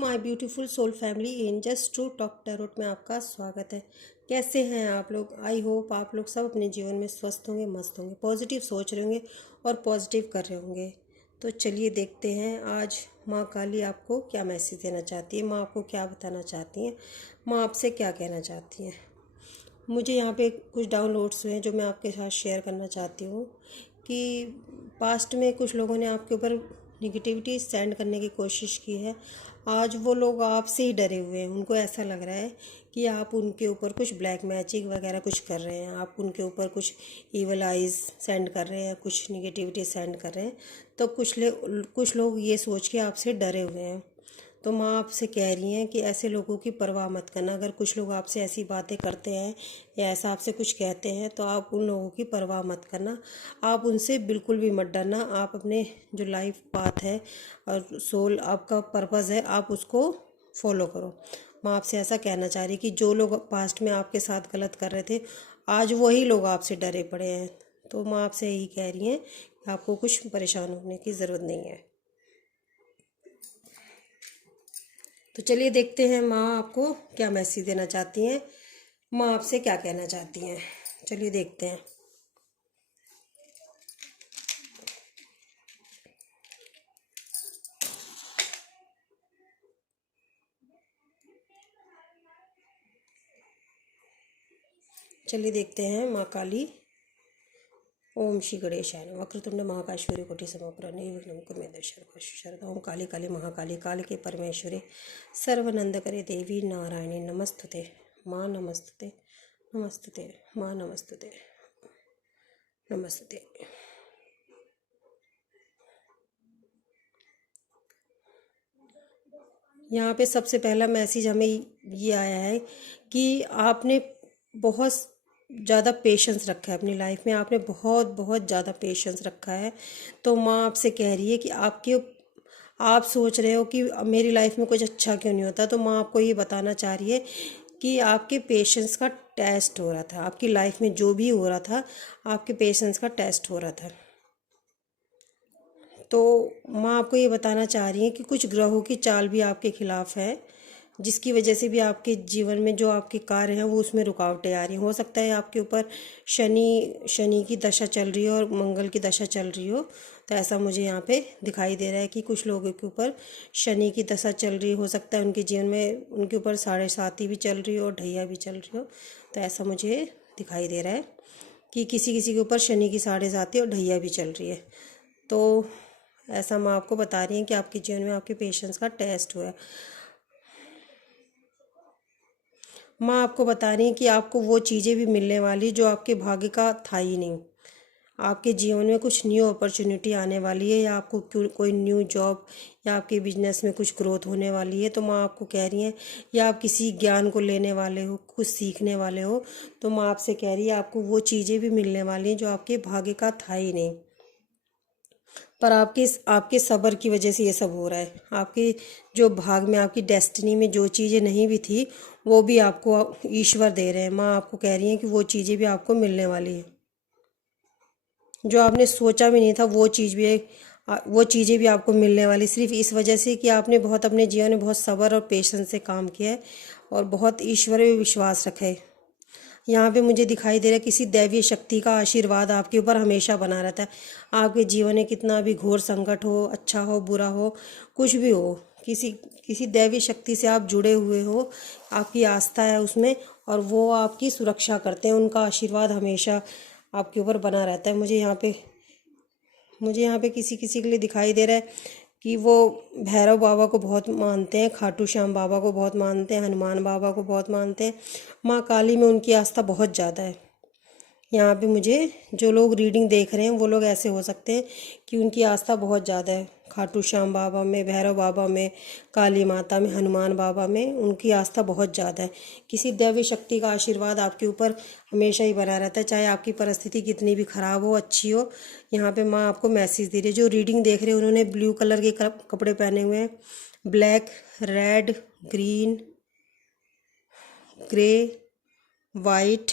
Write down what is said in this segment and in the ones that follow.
My beautiful soul family in Just True Talk Tarot में आपका स्वागत है। कैसे हैं आप लोग? आई होप आप लोग सब अपने जीवन में स्वस्थ होंगे, मस्त होंगे, पॉजिटिव सोच रहे होंगे और पॉजिटिव कर रहे होंगे। तो चलिए देखते हैं आज माँ काली आपको क्या मैसेज देना चाहती है, माँ आपको क्या बताना चाहती हैं, माँ आपसे क्या कहना चाहती हैं। मुझे यहाँ पे कुछ डाउनलोड्स हुए हैं जो मैं आपके साथ शेयर करना चाहती हूँ कि पास्ट में कुछ लोगों ने आपके ऊपर निगेटिविटी सेंड करने की कोशिश की है। आज वो लोग आपसे ही डरे हुए हैं। उनको ऐसा लग रहा है कि आप उनके ऊपर कुछ ब्लैक मैजिक वगैरह कुछ कर रहे हैं, आप उनके ऊपर कुछ ईवल आइज सेंड कर रहे हैं, कुछ निगेटिविटी सेंड कर रहे हैं। तो कुछ लोग ये सोच के आपसे डरे हुए हैं। तो माँ आपसे कह रही हैं कि ऐसे लोगों की परवाह मत करना। अगर कुछ लोग आपसे ऐसी बातें करते हैं या ऐसा आपसे कुछ कहते हैं तो आप उन लोगों की परवाह मत करना। आप उनसे बिल्कुल भी मत डरना। आप अपने जो लाइफ पाथ है और सोल आपका पर्पज़ है, आप उसको फॉलो करो। माँ आपसे ऐसा कहना चाह रही कि जो लोग पास्ट में आपके साथ गलत कर रहे थे, आज वही लोग आपसे डरे पड़े हैं। तो माँ आपसे यही कह रही हैं कि आपको कुछ परेशान होने की ज़रूरत नहीं है। तो चलिए देखते हैं माँ आपको क्या मैसेज देना चाहती हैं, माँ आपसे क्या कहना चाहती हैं। चलिए देखते हैं। चलिए देखते हैं माँ काली। ओम श्री गणेशाय नमः। वक्रतुंड महाकाश्वरी कोटि समप्रभ निर्विघ्नं कुरु मे देव सर्वकार्येषु ओम काली काली महाकाली काल के परमेश्वरी सर्वनंद करे देवी नारायणी नमस्तुते माँ नमस्तुते नमस्तुते माँ नमस्तुते नमस्तुते। यहाँ पे सबसे पहला मैसेज हमें ये आया है कि आपने बहुत ज़्यादा पेशेंस रखा है अपनी लाइफ में। आपने बहुत बहुत ज़्यादा पेशेंस रखा है। तो माँ आपसे कह रही है कि आप सोच रहे हो कि मेरी लाइफ में कुछ अच्छा क्यों नहीं होता। तो माँ आपको ये बताना चाह रही है कि आपके पेशेंस का टेस्ट हो रहा था। आपकी लाइफ में जो भी हो रहा था, आपके पेशेंस का टेस्ट हो रहा था। तो माँ आपको ये बताना चाह रही है कि कुछ ग्रहों की चाल भी आपके खिलाफ है, जिसकी वजह से भी आपके जीवन में जो आपके कार्य हैं वो उसमें रुकावटें आ रही हैं। हो सकता है आपके ऊपर शनि की दशा चल रही हो और मंगल की दशा चल रही हो। तो ऐसा मुझे यहाँ पे दिखाई दे रहा है कि कुछ लोगों के ऊपर शनि की दशा चल रही हो सकता है उनके जीवन में उनके ऊपर 7.5 भी चल रही हो और ढैया भी चल रही हो। तो ऐसा मुझे दिखाई दे रहा है कि किसी किसी के ऊपर शनि की 7.5 और ढैया भी चल रही है। तो ऐसा माँ आपको बता रही हैं कि आपके जीवन में आपके पेशेंस का टेस्ट हुआ है। माँ आपको बता रही हैं कि आपको वो चीज़ें भी मिलने वाली जो आपके भाग्य का था ही नहीं। आपके जीवन में कुछ न्यू अपॉर्चुनिटी आने वाली है, या आपको कोई न्यू जॉब या आपके बिजनेस में कुछ ग्रोथ होने वाली है। तो माँ आपको कह रही हैं, या आप किसी ज्ञान को लेने वाले हो, कुछ सीखने वाले हो, तो माँ आपसे कह रही है आपको वो चीज़ें भी मिलने वाली हैं जो आपके भाग्य का था ही नहीं। पर आपके सब्र की वजह से ये सब हो रहा है। आपके जो भाग में, आपकी डेस्टिनी में जो चीज़ें नहीं भी थी, वो भी आपको ईश्वर दे रहे हैं। माँ आपको कह रही हैं कि वो चीज़ें भी आपको मिलने वाली है। जो आपने सोचा भी नहीं था वो चीज़ें भी आपको मिलने वाली, सिर्फ इस वजह से कि आपने बहुत अपने जीवन में बहुत सब्र और पेशेंस से काम किया है और बहुत ईश्वर में विश्वास रखा है। यहाँ पे मुझे दिखाई दे रहा है किसी दैवीय शक्ति का आशीर्वाद आपके ऊपर हमेशा बना रहता है। आपके जीवन में कितना भी घोर संकट हो, अच्छा हो, बुरा हो, कुछ भी हो, किसी किसी दैवीय शक्ति से आप जुड़े हुए हो, आपकी आस्था है उसमें और वो आपकी सुरक्षा करते हैं। उनका आशीर्वाद हमेशा आपके ऊपर बना रहता है। मुझे यहाँ पे किसी किसी के लिए दिखाई दे रहा है कि वो भैरव बाबा को बहुत मानते हैं, खाटू श्याम बाबा को बहुत मानते हैं, हनुमान बाबा को बहुत मानते हैं। माँ काली में उनकी आस्था बहुत ज़्यादा है। यहाँ पे मुझे जो लोग रीडिंग देख रहे हैं वो लोग ऐसे हो सकते हैं कि उनकी आस्था बहुत ज़्यादा है खाटू श्याम बाबा में, भैरव बाबा में, काली माता में, हनुमान बाबा में उनकी आस्था बहुत ज़्यादा है। किसी दैवी शक्ति का आशीर्वाद आपके ऊपर हमेशा ही बना रहता है, चाहे आपकी परिस्थिति कितनी भी ख़राब हो, अच्छी हो। यहाँ पे माँ आपको मैसेज दे रही है। जो रीडिंग देख रहे हैं उन्होंने ब्लू कलर के कपड़े पहने हुए हैं, black, red, green, grey, white,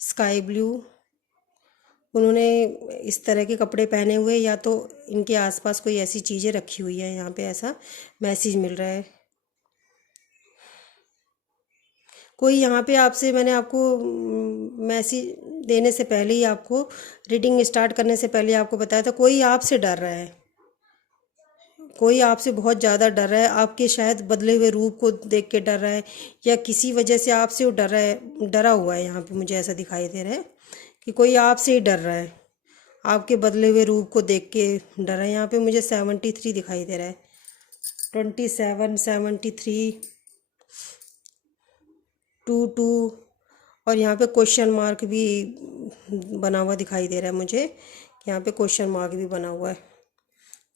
sky blue उन्होंने इस तरह के कपड़े पहने हुए, या तो इनके आसपास कोई ऐसी चीज़ें रखी हुई है, यहाँ पे ऐसा मैसेज मिल रहा है। कोई यहाँ पे आपसे, मैंने आपको मैसेज देने से पहले ही, आपको रीडिंग स्टार्ट करने से पहले आपको बताया था, कोई आपसे डर रहा है, कोई आपसे बहुत ज़्यादा डर रहा है, आपके शायद बदले हुए रूप को देख के डर रहा है, या किसी वजह से आपसे वो डर रहा है, डरा हुआ है। यहाँ पे मुझे ऐसा दिखाई दे रहा है कि कोई आपसे ही डर रहा है, आपके बदले हुए रूप को देख के डर रहा है। यहाँ पे मुझे 73 दिखाई दे रहा है, 27, 73, 22, और यहाँ पे क्वेश्चन मार्क भी बना हुआ दिखाई दे रहा है मुझे, यहाँ पे क्वेश्चन मार्क भी बना हुआ है।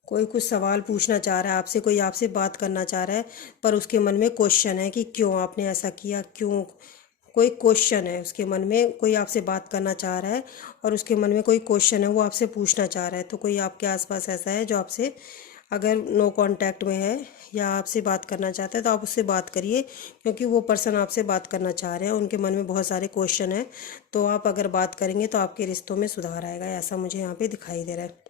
कोई कुछ सवाल पूछना चाह रहा है आपसे, कोई आपसे बात करना चाह रहा है, पर उसके मन में क्वेश्चन है कि क्यों आपने ऐसा किया, क्यों, कोई क्वेश्चन है उसके मन में, कोई आपसे बात करना चाह रहा है और उसके मन में कोई क्वेश्चन है, वो आपसे पूछना चाह रहा है। तो कोई आपके आसपास ऐसा है जो आपसे, अगर नो कांटेक्ट में है या आपसे बात करना चाहता है, तो आप उससे बात करिए, क्योंकि वो पर्सन आपसे बात करना चाह रहे हैं, उनके मन में बहुत सारे क्वेश्चन हैं। तो आप अगर बात करेंगे तो आपके रिश्तों में सुधार आएगा, ऐसा मुझे यहाँ पे दिखाई दे रहा है।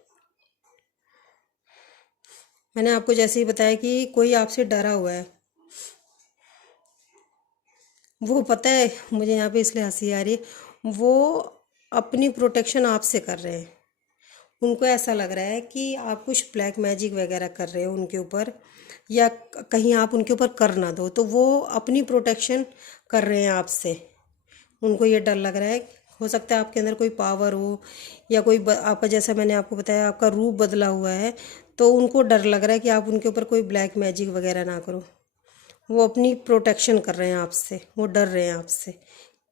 मैंने आपको जैसे ही बताया कि कोई आपसे डरा हुआ है, वो पता है मुझे यहाँ पे इसलिए हंसी आ रही है, वो अपनी प्रोटेक्शन आपसे कर रहे हैं। उनको ऐसा लग रहा है कि आप कुछ ब्लैक मैजिक वगैरह कर रहे हो उनके ऊपर, या कहीं आप उनके ऊपर कर ना दो, तो वो अपनी प्रोटेक्शन कर रहे हैं आपसे। उनको ये डर लग रहा है, हो सकता है आपके अंदर कोई पावर हो, या कोई आपका, जैसा मैंने आपको बताया, आपका रूप बदला हुआ है, तो उनको डर लग रहा है कि आप उनके ऊपर कोई ब्लैक मैजिक वगैरह ना करो। वो अपनी प्रोटेक्शन कर रहे हैं आपसे, वो डर रहे हैं आपसे।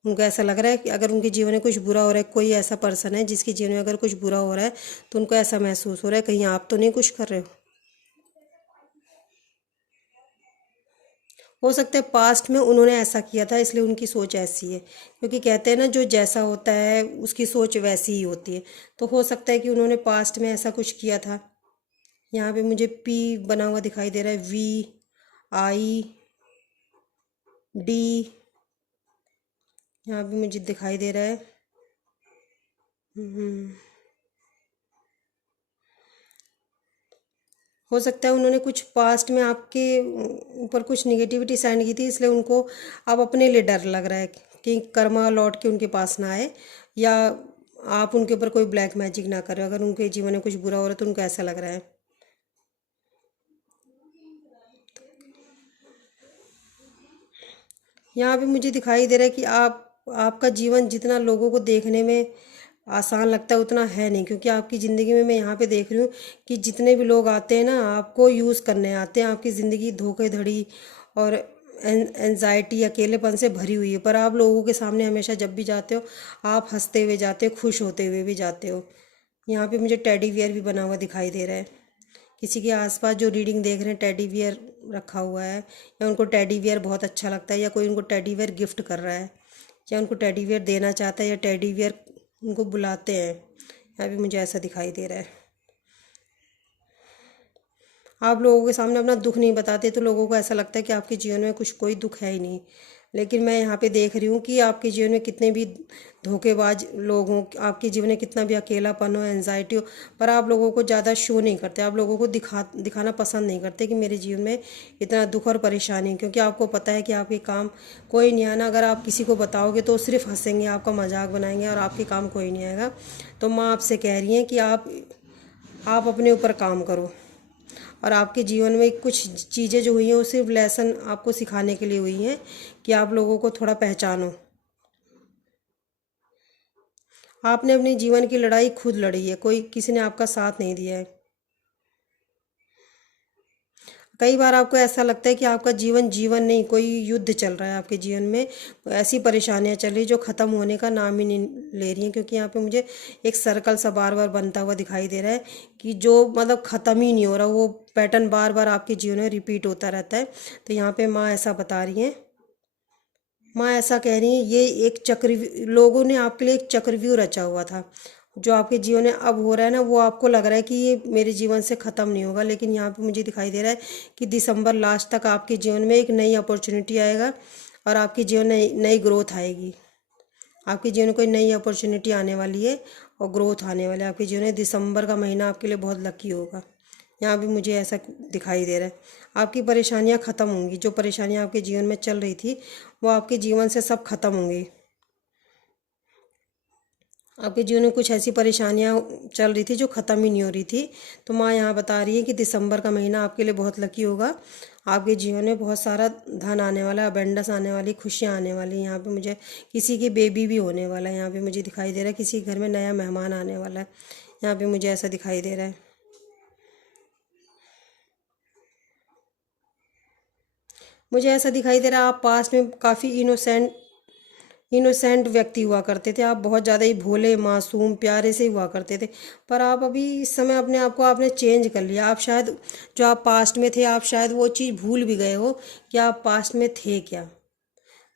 उनको ऐसा लग रहा है कि अगर उनके जीवन में कुछ बुरा हो रहा है, कोई ऐसा पर्सन है जिसके जीवन में अगर कुछ बुरा हो रहा है, तो उनको ऐसा महसूस हो रहा है कहीं आप तो नहीं कुछ कर रहे हो सकता है पास्ट में उन्होंने ऐसा किया था, इसलिए उनकी सोच ऐसी है, क्योंकि कहते हैं ना, जो जैसा होता है उसकी सोच वैसी ही होती है। तो हो सकता है कि उन्होंने पास्ट में ऐसा कुछ किया था। यहाँ पे मुझे पी बना हुआ दिखाई दे रहा है, VID, यहाँ पे मुझे दिखाई दे रहा है। हम्म, हो सकता है उन्होंने कुछ पास्ट में आपके ऊपर कुछ निगेटिविटी सेंड की थी, इसलिए उनको अब अपने लिए डर लग रहा है कि कर्मा लौट के उनके पास ना आए, या आप उनके ऊपर कोई ब्लैक मैजिक ना करें। अगर उनके जीवन में कुछ बुरा हो रहा है तो उनको ऐसा लग रहा है। यहाँ पे मुझे दिखाई दे रहा है कि आपका जीवन जितना लोगों को देखने में आसान लगता है उतना है नहीं, क्योंकि आपकी ज़िंदगी में मैं यहाँ पे देख रही हूँ कि जितने भी लोग आते हैं ना, आपको यूज़ करने आते हैं। आपकी ज़िंदगी धोखेधड़ी और एनजाइटी, अकेलेपन से भरी हुई है, पर आप लोगों के सामने हमेशा जब भी जाते हो, आप हंसते हुए जाते हो, खुश होते हुए भी जाते हो। यहाँ पे मुझे टेडी बियर भी बना हुआ दिखाई दे रहा है। किसी के आसपास जो रीडिंग देख रहे हैं, टेडी बियर रखा हुआ है, या उनको टेडी बियर बहुत अच्छा लगता है, या कोई उनको टेडी बियर गिफ्ट कर रहा है, या उनको टेडी बियर देना चाहता है, या टेडी बियर उनको बुलाते हैं। यहाँ भी मुझे ऐसा दिखाई दे रहा है। आप लोगों के सामने अपना दुख नहीं बताते, तो लोगों को ऐसा लगता है कि आपके जीवन में कुछ कोई दुख है ही नहीं। लेकिन मैं यहाँ पे देख रही हूँ कि आपके जीवन में कितने भी धोखेबाज लोग हों, आपके जीवन में कितना भी अकेलापन हो, एनजाइटी हो, पर आप लोगों को ज़्यादा शो नहीं करते, आप लोगों को दिखाना पसंद नहीं करते कि मेरे जीवन में इतना दुख और परेशानी है, क्योंकि आपको पता है कि आपके काम कोई नहीं आना। अगर आप किसी को बताओगे तो सिर्फ हंसेंगे, आपका मजाक बनाएंगे, और आपके काम कोई नहीं आएगा। तो माँ आपसे कह रही हैं कि आप अपने ऊपर काम करो, और आपके जीवन में कुछ चीज़ें जो हुई हैं वो सिर्फ लेसन आपको सिखाने के लिए हुई हैं, कि आप लोगों को थोड़ा पहचानो। आपने अपने जीवन की लड़ाई खुद लड़ी है, कोई किसी ने आपका साथ नहीं दिया है। कई बार आपको ऐसा लगता है कि आपका जीवन जीवन नहीं, कोई युद्ध चल रहा है आपके जीवन में, ऐसी परेशानियां चल रही जो ख़त्म होने का नाम ही नहीं ले रही हैं। क्योंकि यहाँ पे मुझे एक सर्कल सा बार बार बनता हुआ दिखाई दे रहा है, कि जो मतलब ख़त्म ही नहीं हो रहा, वो पैटर्न बार बार आपके जीवन में रिपीट होता रहता है। तो यहाँ पे माँ ऐसा बता रही हैं, माँ ऐसा कह रही हैं, ये एक चक्र, लोगों ने आपके लिए एक चक्रव्यूह रचा हुआ था, जो आपके जीवन में अब हो रहा है ना, वो आपको लग रहा है कि ये मेरे जीवन से ख़त्म नहीं होगा। लेकिन यहाँ पे मुझे दिखाई दे रहा है कि दिसंबर लास्ट तक आपके जीवन में एक नई अपॉर्चुनिटी आएगा, और आपके जीवन में नई ग्रोथ आएगी। आपके जीवन में कोई नई अपॉर्चुनिटी आने वाली है, और ग्रोथ आने वाला है आपके जीवन में। दिसंबर का महीना आपके लिए बहुत लकी होगा। यहाँ भी मुझे ऐसा दिखाई दे रहा है। आपकी परेशानियाँ ख़त्म होंगी। जो परेशानियाँ आपके जीवन में चल रही थी वो आपके जीवन से सब खत्म होंगी। आपके जीवन में कुछ ऐसी परेशानियां चल रही थी जो ख़त्म ही नहीं हो रही थी। तो माँ यहाँ बता रही है कि दिसंबर का महीना आपके लिए बहुत लकी होगा। आपके जीवन में बहुत सारा धन आने वाला है, अबेंडेंस आने वाली, खुशियाँ आने वाली। यहाँ पे मुझे किसी की बेबी भी होने वाला है। यहाँ पे मुझे दिखाई दे रहा है किसी घर में नया मेहमान आने वाला है। यहाँ पे मुझे ऐसा दिखाई दे रहा है। मुझे ऐसा दिखाई दे रहा है आप पास्ट में काफ़ी इनोसेंट व्यक्ति हुआ करते थे। आप बहुत ज़्यादा ही भोले, मासूम, प्यारे से हुआ करते थे। पर आप अभी इस समय अपने आप को आपने चेंज कर लिया। आप शायद जो आप पास्ट में थे, आप शायद वो चीज़ भूल भी गए हो कि आप पास्ट में थे क्या।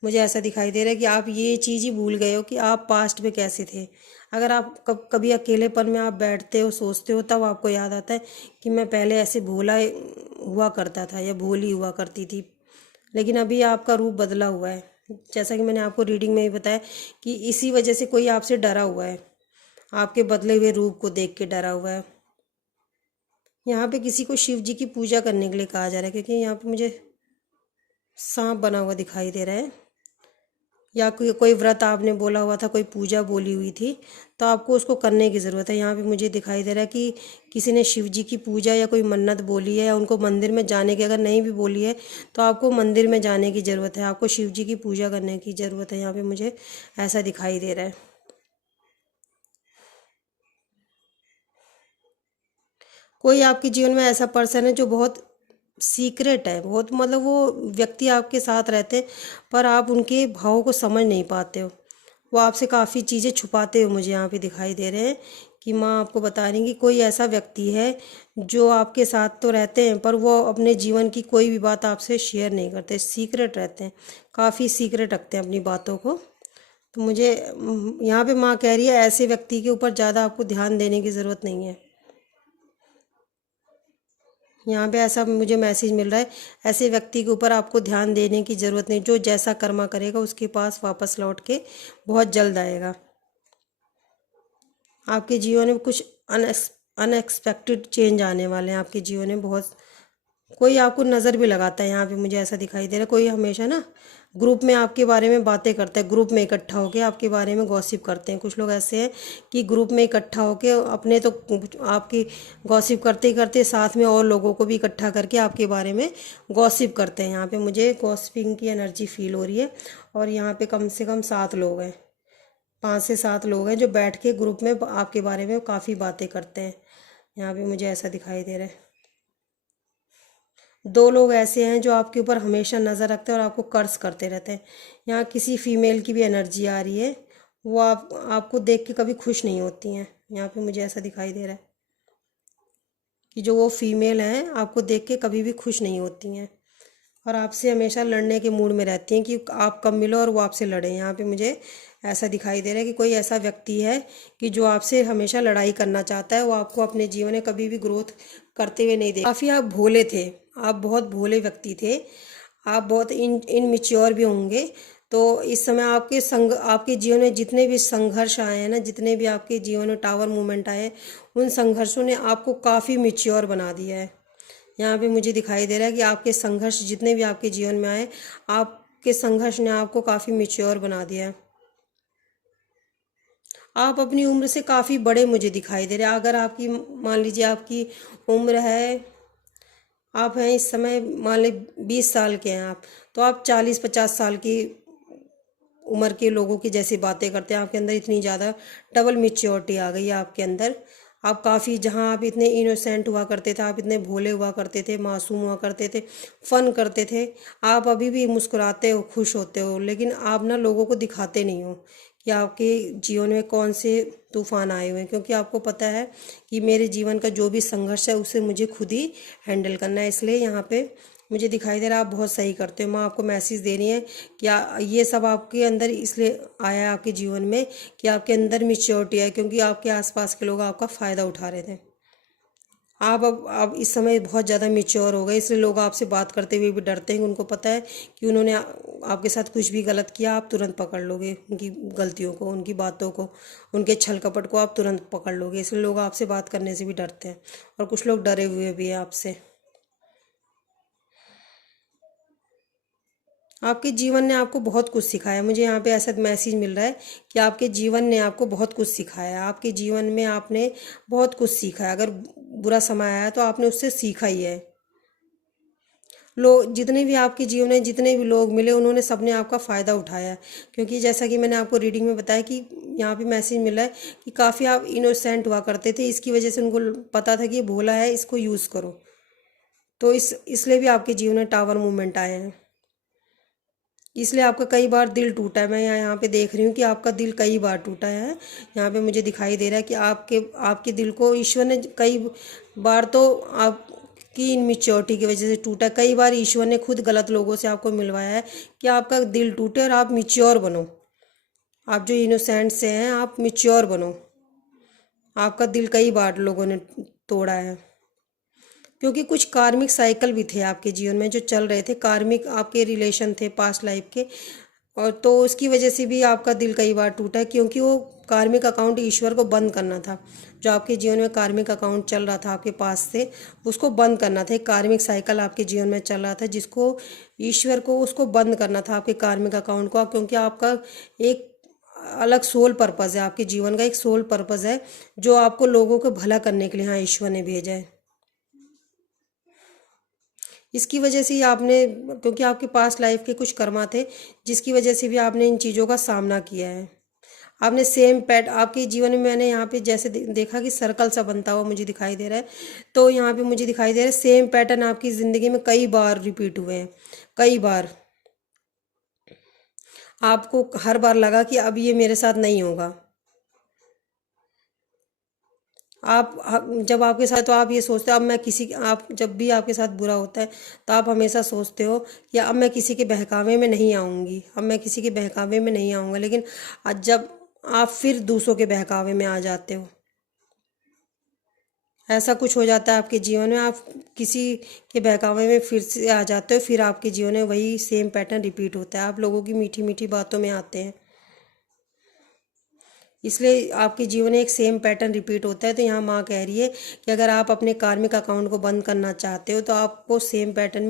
मुझे ऐसा दिखाई दे रहा है कि आप ये चीज़ ही भूल गए हो कि आप पास्ट में कैसे थे। अगर आप कभी अकेलेपन में आप बैठते हो, सोचते हो, तब आपको याद आता है कि मैं पहले ऐसे भोला हुआ करता था या भोली हुआ करती थी। लेकिन अभी आपका रूप बदला हुआ है। जैसा कि मैंने आपको रीडिंग में ही बताया कि इसी वजह से कोई आपसे डरा हुआ है, आपके बदले हुए रूप को देख के डरा हुआ है। यहाँ पे किसी को शिव जी की पूजा करने के लिए कहा जा रहा है, क्योंकि यहाँ पे मुझे सांप बना हुआ दिखाई दे रहा है। या कोई व्रत आपने बोला हुआ था, कोई पूजा बोली हुई थी, तो आपको उसको करने की ज़रूरत है। यहाँ पे मुझे दिखाई दे रहा है कि किसी ने शिव जी की पूजा या कोई मन्नत बोली है, या उनको मंदिर में जाने की अगर नहीं भी बोली है तो आपको मंदिर में जाने की ज़रूरत है। आपको शिव जी की पूजा करने की ज़रूरत है। यहाँ पे मुझे ऐसा दिखाई दे रहा है। कोई आपके जीवन में ऐसा पर्सन है जो बहुत सीक्रेट है, बहुत मतलब वो व्यक्ति आपके साथ रहते हैं पर आप उनके भावों को समझ नहीं पाते हो। वो आपसे काफ़ी चीज़ें छुपाते हो, मुझे यहाँ पे दिखाई दे रहे हैं कि माँ आपको बता रही कि कोई ऐसा व्यक्ति है जो आपके साथ तो रहते हैं पर वो अपने जीवन की कोई भी बात आपसे शेयर नहीं करते, सीक्रेट रहते हैं, काफ़ी सीक्रेट रखते हैं अपनी बातों को। तो मुझे यहाँ पे माँ कह रही है ऐसे व्यक्ति के ऊपर ज़्यादा आपको ध्यान देने की ज़रूरत नहीं है। यहाँ पे ऐसा मुझे मैसेज मिल रहा है, ऐसे व्यक्ति के ऊपर आपको ध्यान देने की ज़रूरत नहीं। जो जैसा कर्मा करेगा उसके पास वापस लौट के बहुत जल्द आएगा। आपके जीवन में कुछ अनएक्सपेक्टेड चेंज आने वाले हैं आपके जीवन में। बहुत कोई आपको नज़र भी लगाता है। यहाँ पे मुझे ऐसा दिखाई दे रहा है कोई हमेशा ना ग्रुप में आपके बारे में बातें करता है, ग्रुप में इकट्ठा होकर आपके बारे में गॉसिप करते हैं। कुछ लोग ऐसे हैं कि ग्रुप में इकट्ठा होकर अपने तो आपकी गॉसिप करते ही करते साथ में और लोगों को भी इकट्ठा करके आपके बारे में गॉसिप करते हैं। यहाँ पे मुझे गॉसिपिंग की एनर्जी फील हो रही है। और यहाँ पे कम से कम 7 लोग हैं, 5 से 7 लोग हैं जो बैठ के ग्रुप में आपके बारे में काफ़ी बातें करते हैं। यहाँ पे मुझे ऐसा दिखाई दे रहा है। 2 लोग ऐसे हैं जो आपके ऊपर हमेशा नज़र रखते हैं और आपको कर्स करते रहते हैं। यहाँ किसी फीमेल की भी एनर्जी आ रही है, वो आपको देख के कभी खुश नहीं होती हैं। यहाँ पे मुझे ऐसा दिखाई दे रहा है कि जो वो फीमेल हैं आपको देख के कभी भी खुश नहीं होती हैं और आपसे हमेशा लड़ने के मूड में रहती हैं कि आप कब मिलो और वो आपसे लड़े। यहाँ पे मुझे ऐसा दिखाई दे रहा है कि कोई ऐसा व्यक्ति है कि जो आपसे हमेशा लड़ाई करना चाहता है। वो आपको अपने जीवन में कभी भी ग्रोथ करते हुए नहीं देख। काफ़ी आप भोले थे, आप बहुत भोले व्यक्ति थे, आप बहुत इनमिच्योर भी होंगे। तो इस समय आपके जीवन में जितने भी संघर्ष आए हैं ना, जितने भी आपके जीवन में टावर मूवमेंट आए हैं, उन संघर्षों ने आपको काफ़ी मिच्योर बना दिया है। यहाँ पे मुझे दिखाई दे रहा है कि आपके संघर्ष जितने भी आपके जीवन में आए, आपके संघर्ष ने आपको काफ़ी मिच्योर बना दिया है। आप अपनी उम्र से काफ़ी बड़े मुझे दिखाई दे रहे हैं। अगर आपकी मान लीजिए आपकी उम्र है, आप हैं इस समय मान ली 20 साल के हैं आप, तो आप 40-50 साल की उम्र के लोगों की जैसी बातें करते हैं। आपके अंदर इतनी ज़्यादा डबल मेच्योरिटी आ गई है आपके अंदर। आप काफ़ी, जहाँ आप इतने इनोसेंट हुआ करते थे, आप इतने भोले हुआ करते थे, मासूम हुआ करते थे, फन करते थे, आप अभी भी मुस्कुराते हो, खुश होते हो, लेकिन आप ना लोगों को दिखाते नहीं हो कि आपके जीवन में कौन से तूफान आए हुए हैं। क्योंकि आपको पता है कि मेरे जीवन का जो भी संघर्ष है उसे मुझे खुद ही हैंडल करना है। इसलिए यहाँ पे मुझे दिखाई दे रहा है आप बहुत सही करते हो। मैं आपको मैसेज दे रही है कि ये सब आपके अंदर इसलिए आया है आपके जीवन में कि आपके अंदर मिच्योरिटी है, क्योंकि आपके आसपास के लोग आपका फ़ायदा उठा रहे थे। आप अब इस समय बहुत ज़्यादा मिच्योर हो गए, इसलिए लोग आपसे बात करते हुए भी डरते हैं। उनको पता है कि उन्होंने आपके साथ कुछ भी गलत किया आप तुरंत पकड़ लोगे, उनकी गलतियों को, उनकी बातों को, उनके छल कपट को आप तुरंत पकड़ लोगे। इसलिए लोग आपसे बात करने से भी डरते हैं, और कुछ लोग डरे हुए भी हैं आपसे। आपके जीवन ने आपको बहुत कुछ सिखाया। मुझे यहाँ पे ऐसा मैसेज मिल रहा है कि आपके जीवन ने आपको बहुत कुछ सिखाया है। आपके जीवन में आपने बहुत कुछ सीखा है। अगर बुरा समय आया तो आपने उससे सीखा ही है। लोग जितने भी आपके जीवन में जितने भी लोग मिले, उन्होंने सबने आपका फ़ायदा उठाया है। क्योंकि जैसा कि मैंने आपको रीडिंग में बताया कि यहाँ पे मैसेज मिला है कि काफ़ी आप इनोसेंट हुआ करते थे, इसकी वजह से उनको पता था कि ये भोला है, इसको यूज़ करो। तो इसलिए भी आपके जीवन में टावर मूवमेंट आए हैं। इसलिए आपका कई बार दिल टूटा है। मैं यहाँ पे देख रही हूँ कि आपका दिल कई बार टूटा है। यहाँ पे मुझे दिखाई दे रहा है कि आपके आपके दिल को ईश्वर ने कई बार, तो आपकी इनमिच्योरिटी की वजह से टूटा है। कई बार ईश्वर ने खुद गलत लोगों से आपको मिलवाया है कि आपका दिल टूटे और आप मिच्योर बनो। आप जो इनोसेंट से हैं, आप मिच्योर बनो। आपका दिल कई बार लोगों ने तोड़ा है, क्योंकि कुछ कार्मिक साइकिल भी थे आपके जीवन में जो चल रहे थे। कार्मिक आपके रिलेशन थे पास्ट लाइफ के, और तो उसकी वजह से भी आपका दिल कई बार टूटा है, क्योंकि वो कार्मिक अकाउंट ईश्वर को बंद करना था। जो आपके जीवन में कार्मिक अकाउंट चल रहा था आपके पास से, उसको बंद करना था। एक कार्मिक साइकिल आपके जीवन में चल रहा था, जिसको ईश्वर को उसको बंद करना था, आपके कार्मिक अकाउंट को। क्योंकि आपका एक अलग सोल पर्पज़ है, आपके जीवन का एक सोल पर्पज़ है जो आपको लोगों को भला करने के लिए यहाँ ईश्वर ने भेजा है। इसकी वजह से ही आपने, क्योंकि आपके पास लाइफ के कुछ कर्मा थे जिसकी वजह से भी आपने इन चीज़ों का सामना किया है। आपने सेम पैट आपके जीवन में, मैंने यहाँ पे जैसे देखा कि सर्कल सा बनता हुआ मुझे दिखाई दे रहा है। तो यहाँ पे मुझे दिखाई दे रहा है सेम पैटर्न आपकी ज़िंदगी में कई बार रिपीट हुए हैं। कई बार आपको हर बार लगा कि अब ये मेरे साथ नहीं होगा। जब आपके साथ, तो आप ये सोचते हो अब मैं किसी, आप जब भी आपके साथ बुरा होता है तो आप हमेशा सोचते हो कि अब मैं किसी के बहकावे में नहीं आऊँगी, अब मैं किसी के बहकावे में नहीं आऊँगा। लेकिन आज जब आप फिर दूसरों के बहकावे में आ जाते हो, ऐसा कुछ हो जाता है आपके जीवन में, आप किसी के बहकावे में फिर से आ जाते हो, फिर आपके जीवन में वही सेम पैटर्न रिपीट होता है। आप लोगों की मीठी मीठी बातों में आते हैं, इसलिए आपके जीवन में एक सेम पैटर्न रिपीट होता है। तो यहाँ माँ कह रही है कि अगर आप अपने कार्मिक अकाउंट को बंद करना चाहते हो तो आपको सेम पैटर्न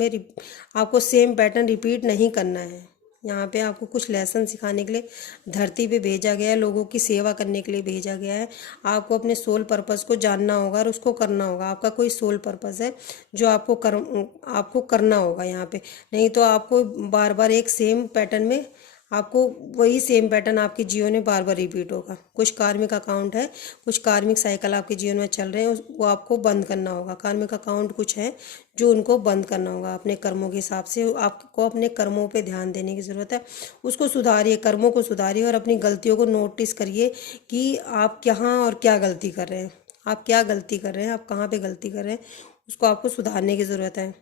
रिपीट नहीं करना है। यहाँ पे आपको कुछ लेसन सिखाने के लिए धरती पे भेजा गया है, लोगों की सेवा करने के लिए भेजा गया है। आपको अपने सोल पर्पस को जानना होगा और उसको करना होगा। आपका कोई सोल पर्पस है जो आपको करना होगा यहाँ पे। नहीं तो आपको बार बार एक सेम पैटर्न में, आपको वही सेम पैटर्न आपके जीवन में बार बार रिपीट होगा। कुछ कार्मिक अकाउंट है, कुछ कार्मिक साइकिल आपके जीवन में चल रहे हैं, वो आपको बंद करना होगा। कार्मिक अकाउंट कुछ है जो उनको बंद करना होगा अपने कर्मों के हिसाब से। आपको अपने कर्मों पे ध्यान देने की ज़रूरत है। उसको सुधारिए, कर्मों को सुधारिए और अपनी गलतियों को नोटिस करिए कि आप कहाँ और क्या गलती कर रहे हैं। आप क्या गलती कर रहे हैं, आप कहाँ पे गलती कर रहे हैं, उसको आपको सुधारने की ज़रूरत है।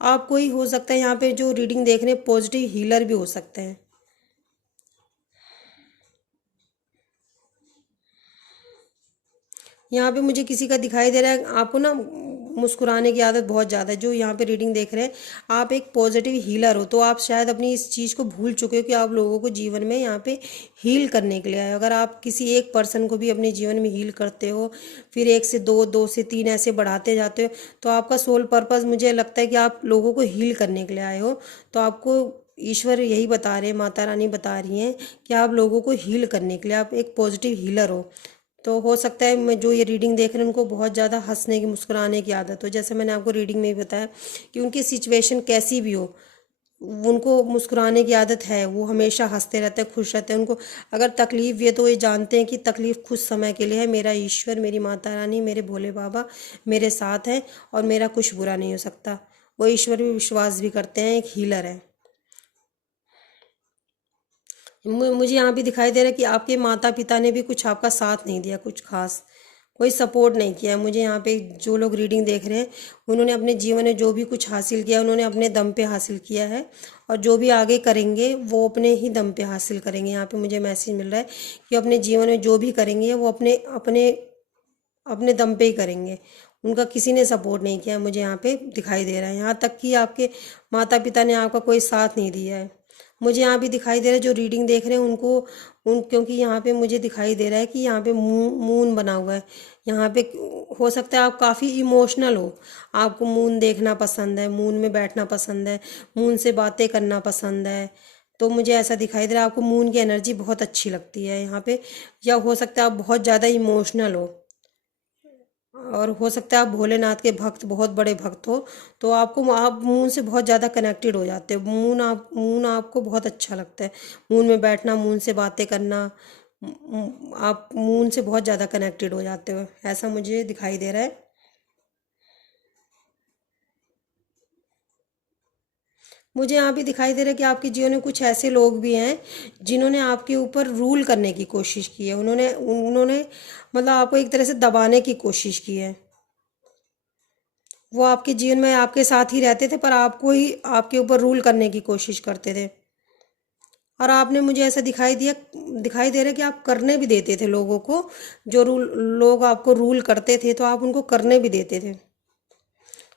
आप कोई हो सकता है यहाँ पे जो रीडिंग देख रहे हैं पॉजिटिव हीलर भी हो सकते हैं। यहाँ पे मुझे किसी का दिखाई दे रहा है, आपको ना मुस्कुराने की आदत बहुत ज़्यादा है। जो यहाँ पे रीडिंग देख रहे हैं, आप एक पॉजिटिव हीलर हो, तो आप शायद अपनी इस चीज़ को भूल चुके हो कि आप लोगों को जीवन में यहाँ पे हील करने के लिए आए हो। अगर आप किसी एक पर्सन को भी अपने जीवन में हील करते हो, फिर एक से दो, दो से तीन ऐसे बढ़ाते जाते हो, तो आपका सोल पर्पस, मुझे लगता है कि आप लोगों को हील करने के लिए आए हो। तो आपको ईश्वर यही बता रहे हैं, माता रानी बता रही हैं कि आप लोगों को हील करने के लिए आप एक पॉजिटिव हीलर हो। तो हो सकता है मैं जो ये रीडिंग देख रहे हैं उनको बहुत ज़्यादा हंसने की, मुस्कुराने की आदत हो। जैसे मैंने आपको रीडिंग में भी बताया कि उनकी सिचुएशन कैसी भी हो, उनको मुस्कुराने की आदत है। वो हमेशा हंसते रहते हैं, खुश रहते हैं। उनको अगर तकलीफ भी है तो ये जानते हैं कि तकलीफ कुछ समय के लिए है। मेरा ईश्वर, मेरी माता रानी, मेरे भोले बाबा मेरे साथ हैं और मेरा कुछ बुरा नहीं हो सकता। वो ईश्वर भी विश्वास भी करते हैं, एक हीलर है। मुझे यहाँ भी दिखाई दे रहा है कि आपके माता पिता ने भी कुछ आपका साथ नहीं दिया, कुछ खास कोई सपोर्ट नहीं किया है। मुझे यहाँ पे जो लोग रीडिंग देख रहे हैं, उन्होंने अपने जीवन में जो भी कुछ हासिल किया उन्होंने अपने दम पे हासिल किया है, और जो भी आगे करेंगे वो अपने ही दम पे हासिल करेंगे। यहाँ पे मुझे मैसेज मिल रहा है कि अपने जीवन में जो भी करेंगे वो अपने अपने अपने दम पे ही करेंगे। उनका किसी ने सपोर्ट नहीं किया, मुझे यहाँ पे दिखाई दे रहा है। यहाँ तक कि आपके माता पिता ने आपका कोई साथ नहीं दिया है। मुझे यहाँ भी दिखाई दे रहा है, जो रीडिंग देख रहे हैं उनको क्योंकि यहाँ पे मुझे दिखाई दे रहा है कि यहाँ पे मून बना हुआ है। यहाँ पे हो सकता है आप काफ़ी इमोशनल हो, आपको मून देखना पसंद है, मून में बैठना पसंद है, मून से बातें करना पसंद है। तो मुझे ऐसा दिखाई दे रहा है आपको मून की एनर्जी बहुत अच्छी लगती है यहाँ पे। या हो सकता है आप बहुत ज़्यादा इमोशनल हो, और हो सकता है आप भोलेनाथ के भक्त, बहुत बड़े भक्त हो। तो आप मून से बहुत ज़्यादा कनेक्टेड हो जाते हो। मून आपको बहुत अच्छा लगता है, मून में बैठना, मून से बातें करना। आप मून से बहुत ज़्यादा कनेक्टेड हो जाते हो, ऐसा मुझे दिखाई दे रहा है। मुझे यहाँ भी दिखाई दे रहा है कि आपके जीवन में कुछ ऐसे लोग भी हैं जिन्होंने आपके ऊपर रूल करने की कोशिश की है। उन्होंने उन्होंने मतलब आपको एक तरह से दबाने की कोशिश की है। वो आपके जीवन में आपके साथ ही रहते थे, पर आपको ही आपके ऊपर रूल करने की कोशिश करते थे। और आपने, मुझे ऐसा दिखाई दे रहा है कि आप करने भी देते थे लोगों को। जो लोग आपको रूल करते थे तो आप उनको करने भी देते थे।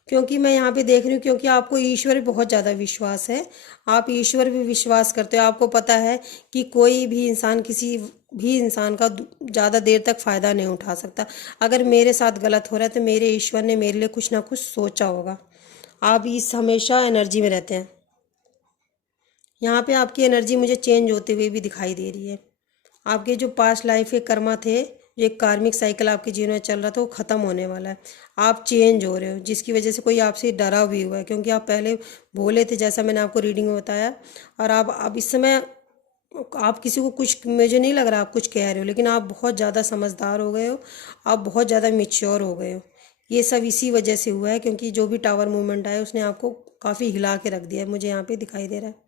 क्योंकि मैं यहाँ पे देख रही हूँ, क्योंकि आपको ईश्वर पे बहुत ज़्यादा विश्वास है। आप ईश्वर पे विश्वास करते हो। आपको पता है कि कोई भी इंसान किसी भी इंसान का ज़्यादा देर तक फ़ायदा नहीं उठा सकता। अगर मेरे साथ गलत हो रहा है तो मेरे ईश्वर ने मेरे लिए कुछ ना कुछ सोचा होगा। आप इस हमेशा एनर्जी में रहते हैं। यहाँ पे आपकी एनर्जी मुझे चेंज होते हुए भी दिखाई दे रही है। आपके जो पास्ट लाइफ के कर्मा थे, जो एक कार्मिक साइकिल आपके जीवन में चल रहा था, वो ख़त्म होने वाला है। आप चेंज हो रहे हो, जिसकी वजह से कोई आपसे डरा भी हुआ है, क्योंकि आप पहले भोले थे, जैसा मैंने आपको रीडिंग में बताया। और आप अब इस समय आप किसी को कुछ, मुझे नहीं लग रहा आप कुछ कह रहे हो, लेकिन आप बहुत ज़्यादा समझदार हो गए हो। आप बहुत ज़्यादा मेच्योर हो गए हो। ये सब इसी वजह से हुआ है, क्योंकि जो भी टावर मूवमेंट आया उसने आपको काफ़ी हिला के रख दिया है, मुझे यहाँ पे दिखाई दे रहा है।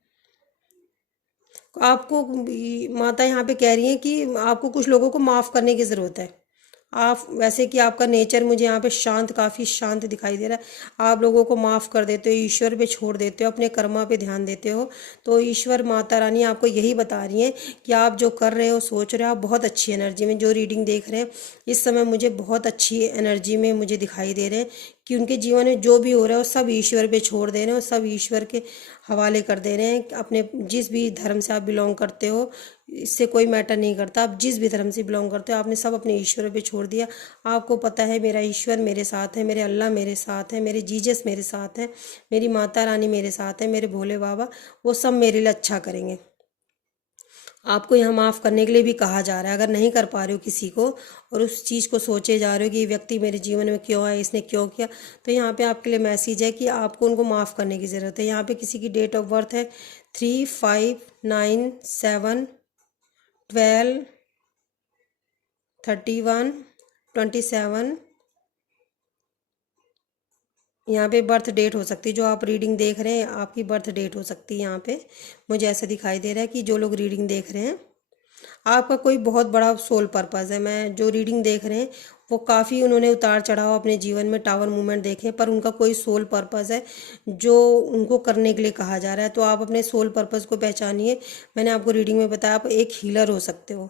आपको माता यहाँ पे कह रही हैं कि आपको कुछ लोगों को माफ़ करने की ज़रूरत है। आप वैसे कि आपका नेचर मुझे यहाँ पे शांत, काफ़ी शांत दिखाई दे रहा है। आप लोगों को माफ़ कर देते हो, ईश्वर पे छोड़ देते हो, अपने कर्मा पे ध्यान देते हो। तो ईश्वर, माता रानी आपको यही बता रही हैं कि आप जो कर रहे हो, सोच रहे हो, आप बहुत अच्छी एनर्जी में, जो रीडिंग देख रहे हैं इस समय मुझे बहुत अच्छी एनर्जी में मुझे दिखाई दे रहे हैं कि उनके जीवन में जो भी हो रहा है वो सब ईश्वर पे छोड़ दे रहे हैं, सब ईश्वर के हवाले कर दे रहे हैं। अपने जिस भी धर्म से आप बिलोंग करते हो, इससे कोई मैटर नहीं करता, आप जिस भी धर्म से बिलोंग करते हो, आपने सब अपने ईश्वर पे छोड़ दिया। आपको पता है मेरा ईश्वर मेरे साथ है, मेरे अल्लाह मेरे साथ है, मेरे जीसस मेरे साथ है, मेरी माता रानी मेरे साथ है, मेरे भोले बाबा, वो सब मेरे लिए अच्छा करेंगे। आपको यहाँ माफ़ करने के लिए भी कहा जा रहा है। अगर नहीं कर पा रहे हो किसी को, और उस चीज़ को सोचे जा रहे हो कि ये व्यक्ति मेरे जीवन में क्यों आया, इसने क्यों किया, तो यहाँ पे आपके लिए मैसेज है कि आपको उनको माफ़ करने की ज़रूरत है। यहाँ पे किसी की डेट ऑफ बर्थ है 3, 5, 9, 7, 12, 31, 27। यहाँ पे बर्थ डेट हो सकती है, जो आप रीडिंग देख रहे हैं आपकी बर्थ डेट हो सकती है। यहाँ पे मुझे ऐसा दिखाई दे रहा है कि जो लोग रीडिंग देख रहे हैं, आपका कोई बहुत बड़ा सोल पर्पस है। मैं जो रीडिंग देख रहे हैं वो काफ़ी, उन्होंने उतार चढ़ाव अपने जीवन में, टावर मूवमेंट देखे, पर उनका कोई सोल पर्पस है जो उनको करने के लिए कहा जा रहा है। तो आप अपने सोल पर्पस को पहचानिए। मैंने आपको रीडिंग में बताया, आप एक हीलर हो सकते हो।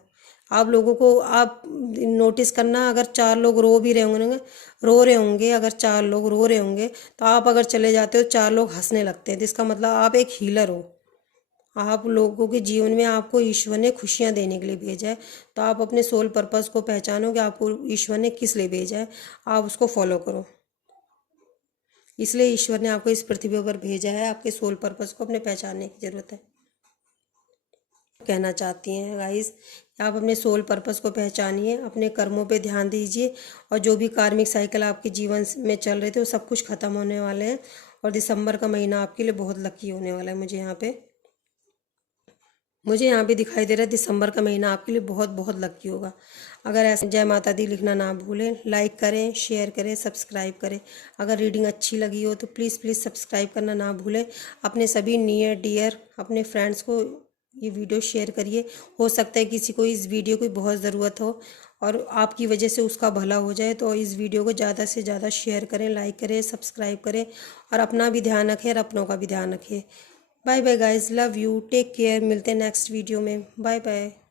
आप लोगों को, आप नोटिस करना, अगर चार लोग रो रहे होंगे, अगर चार लोग रो रहे होंगे, तो आप अगर चले जाते हो, चार लोग हंसने लगते हैं, तो इसका मतलब आप एक हीलर हो। आप लोगों के जीवन में, आपको ईश्वर ने खुशियां देने के लिए भेजा है। तो आप अपने सोल पर्पस को पहचानो कि आपको ईश्वर ने किस लिए भेजा है, आप उसको फॉलो करो। इसलिए ईश्वर ने आपको इस पृथ्वी पर भेजा है, आपके सोल पर्पस को अपने पहचानने की ज़रूरत है। कहना चाहती हैं गाइस, आप अपने सोल पर्पस को पहचानिए, अपने कर्मों पे ध्यान दीजिए, और जो भी कार्मिक साइकिल आपके जीवन में चल रहे थे वो सब कुछ ख़त्म होने वाले हैं। और दिसंबर का महीना आपके लिए बहुत लकी होने वाला है। मुझे यहाँ पे दिखाई दे रहा है दिसंबर का महीना आपके लिए बहुत बहुत लकी होगा। अगर ऐसे, जय माता दी लिखना ना भूलें, लाइक करें, शेयर करें, सब्सक्राइब करें। अगर रीडिंग अच्छी लगी हो तो प्लीज़ प्लीज़ सब्सक्राइब करना ना भूलें। अपने सभी नियर डियर अपने फ्रेंड्स को ये वीडियो शेयर करिए। हो सकता है किसी को इस वीडियो की बहुत ज़रूरत हो और आपकी वजह से उसका भला हो जाए, तो इस वीडियो को ज़्यादा से ज़्यादा शेयर करें, लाइक करें, सब्सक्राइब करें, और अपना भी ध्यान रखें और अपनों का भी ध्यान रखें। Bye bye guys, love you, take care. मिलते हैं नेक्स्ट वीडियो में। Bye bye.